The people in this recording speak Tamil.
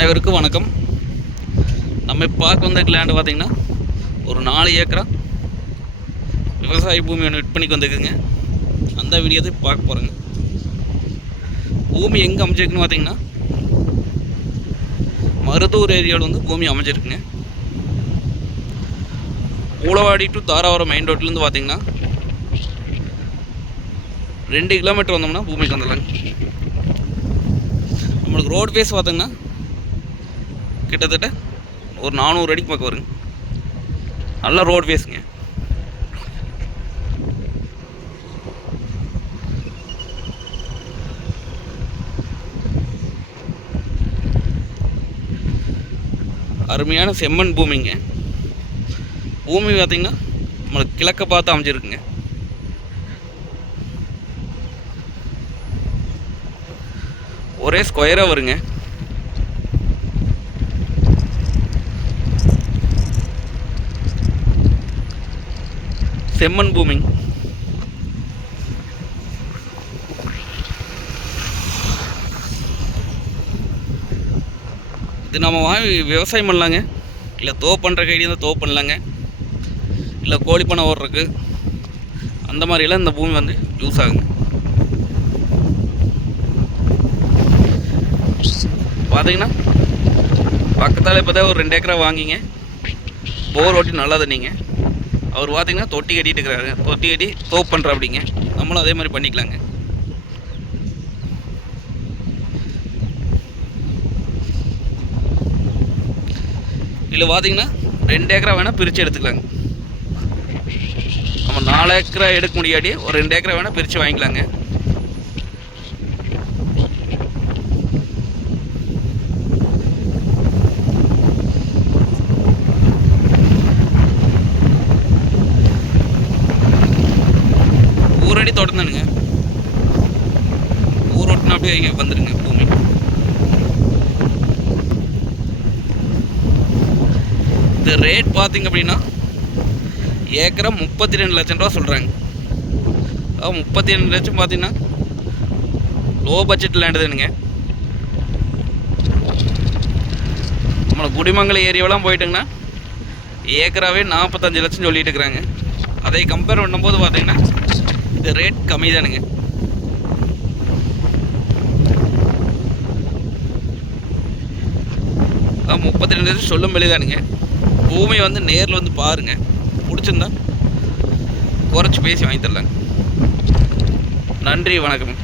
அனைவருக்கும் வணக்கம். நம்ம பார்க்க வந்த லேண்டு பார்த்திங்கன்னா ஒரு நாலு ஏக்கரா விவசாய பூமி ஒன்று விற்பனைக்கு வந்துக்குங்க அந்த வீடியோ தான் பார்க்க போகிறேங்க பூமி எங்கே அமைச்சிருக்குன்னு பார்த்திங்கன்னா மருதூர் ஏரியாவில் வந்து பூமி அமைஞ்சிருக்குங்க. ஊளவாடி டு தாராவரம் மெயின் ரோட்லேருந்து பார்த்திங்கன்னா ரெண்டு கிலோமீட்டர் வந்தோம்னா பூமிக்கு வந்துடலாங்க. நம்மளுக்கு ரோடு பேஸ் பார்த்தீங்கன்னா கிட்டத்தட்ட ஒரு நானூறு அடிக்கு பக்கம் வருங்க. நல்லா ரோடு பேஸுங்க அருமையான செம்மண் பூமிங்க. பூமி பார்த்தீங்கன்னா நம்மளுக்கு கிழக்க பார்த்து அமைஞ்சிருக்குங்க. ஒரே ஸ்கொயராக வருங்க. செம்மன் பூமி இது நம்ம வாங்கி விவசாயம் பண்ணலாங்க. இல்லை தோ பண்ணுற கைடி இருந்தால் தோ பண்ணலாங்க. இல்லை கோழி பண்ணை ஓடுறதுக்கு. அந்த மாதிரியெல்லாம் இந்த பூமி வந்து யூஸ் ஆகுங்க. பார்த்தீங்கன்னா பக்கத்தால் இப்போ தான் ஒரு ரெண்டு ஏக்கரா வாங்கிங்க. போர் ஓட்டி நல்லா தண்ணிங்க. அவர் பார்த்தீங்கன்னா தொட்டி கட்டிட்டு இருக்கிறாரு. தொட்டி கட்டி தோப் பண்ணுற அப்படிங்க நம்மளும் அதே மாதிரி பண்ணிக்கலாங்க. இல்லை பார்த்தீங்கன்னா ரெண்டு ஏக்கரா வேணால் பிரித்து எடுத்துக்கலாங்க. நம்ம நாலு ஏக்கரா எடுக்க முடியாடி ஒரு ரெண்டு ஏக்கரா வேணால் பிரித்து வாங்கிக்கலாங்க. முன்னாடி தோட்டம் ஊர் ஓட்டினா அப்படியே இங்கே வந்துடுங்க பூமி. இந்த ரேட் பார்த்தீங்க அப்படின்னா ஏக்கரா முப்பத்தி ரெண்டு லட்சம் ரூபா சொல்கிறாங்க முப்பத்தி ரெண்டு லட்சம் பார்த்தீங்கன்னா லோ பட்ஜெட் லேண்டுதுனுங்க நம்மளை குடிமங்கலம் ஏரியாவெல்லாம் போயிட்டுங்கன்னா ஏக்கராவே நாற்பத்தஞ்சு லட்சம் சொல்லிட்டு இருக்கிறாங்க. அதை கம்பேர் பண்ணும்போது பார்த்தீங்கன்னா இது ரேட் கம்மி தானுங்க முப்பத்தி ரெண்டு லட்சம் சொல்லும் தானுங்க பூமி வந்து நேரில் வந்து பாருங்கள் பிடிச்சிருந்தா குறைச்சி பேசி வாங்கி தரலாங்க. நன்றி வணக்கம்.